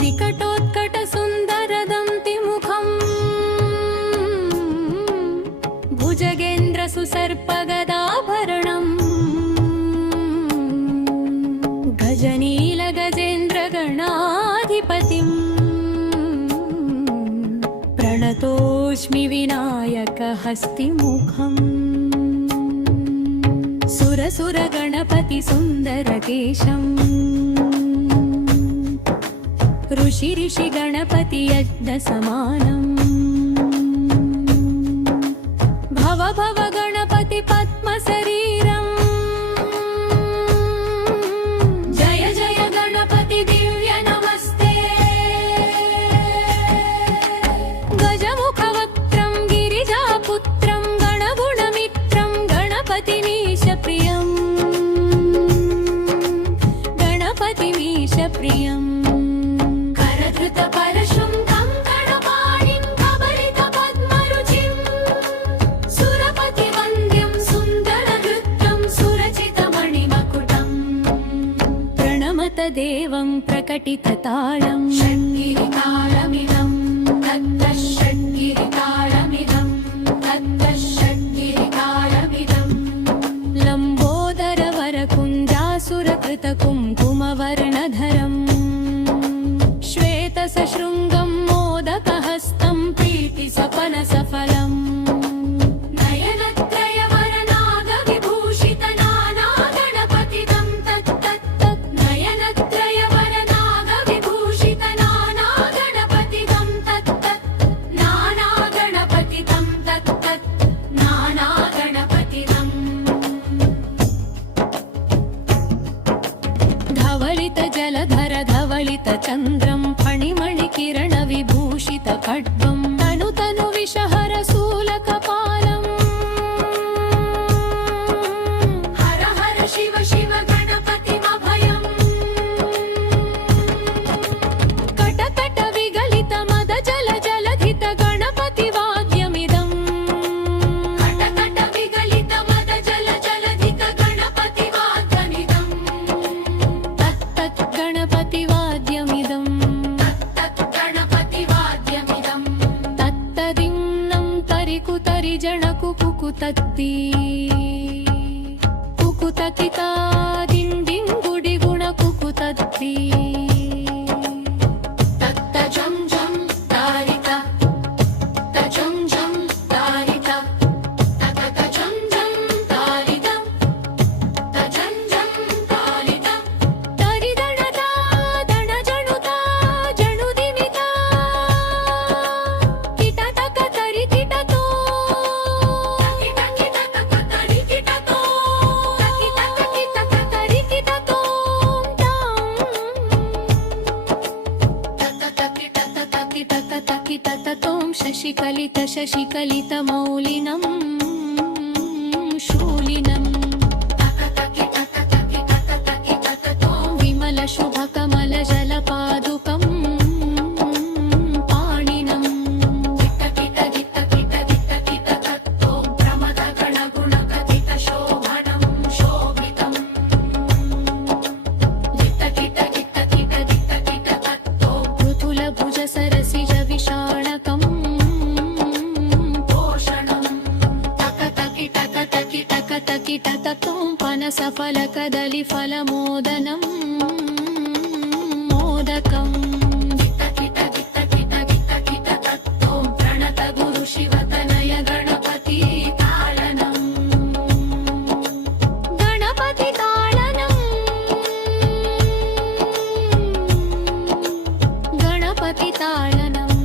विकटोत्कटसुन्दरदन्तिमुखम् भुजगेन्द्रसुसर्पगदाभरणम् गजनीलगजेन्द्रगणाधिपतिम् प्रणतोऽस्मि विनायकहस्तिमुखम् सुरसुरगणपतिसुन्दरकेशम् ऋषि गणपति यज्ञसमानम् भव भव गणपति पद्मशरीरम् जय जय गणपति दिव्य नमस्ते गजमुखवक्त्रं गिरिजापुत्रं गणगुणमित्रं गणपतिमीशप्रियम् गणपतिमीशप्रियम् देवं प्रकटितताळं षड्गिरितालमिदं तत्तः षड्गिरितालमिदं तत्तः षड्गिरितालमिदं लम्बोदरवरकुञ्जासुरकृतकुङ्कुमवर्णधरम् श्वेतसशृङ्गं मोदकहस्तं प्रीतिसफलसफलम् जलधर धवलित चन्द्रं फणिमणिकिरण विभूषित खड्गं तनु तनु विषहर शूलकपालम् हर हर शिव शिव गणपतिमभयम् कट कट विगलित मद जल जलधित गणपतिवाद्यमिदम् कट कट विगलित मद जल जलधित गणपतिवाद्यमिदम् गणपतिवाद्यमिदं गणपतिवाद्यमिदं तत्तदिन्नं तरिकुतरि जणकुकुतत्ति कुकुतकिता दिण्डिं गुडिगुण कुकुतत्ति तत्तजं जं तारिता तजं जं तारिता ततजं जं तारिता तजं जं तारिता शशिकलित शशिकलित मौलिनं शूलिनं विमल शुभ कमल जलपादुकं पाणिनं प्रमद गणगुण कथित शोभनं शोभितं पृथुल भुज सरसिज विशाणकम् तकतकिटततों पनसफलकदलिफलमोदनं मोदकम् प्रणत गुरु शिवतनय गणपति तालनम् गणपति तालनम् गणपति तालनम्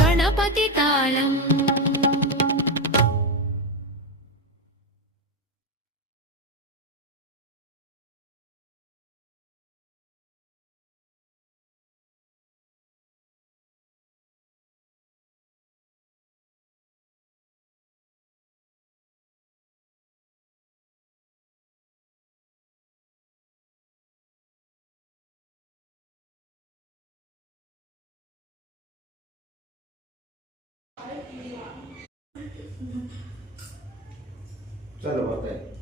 गणपति तालम् चलो बताए।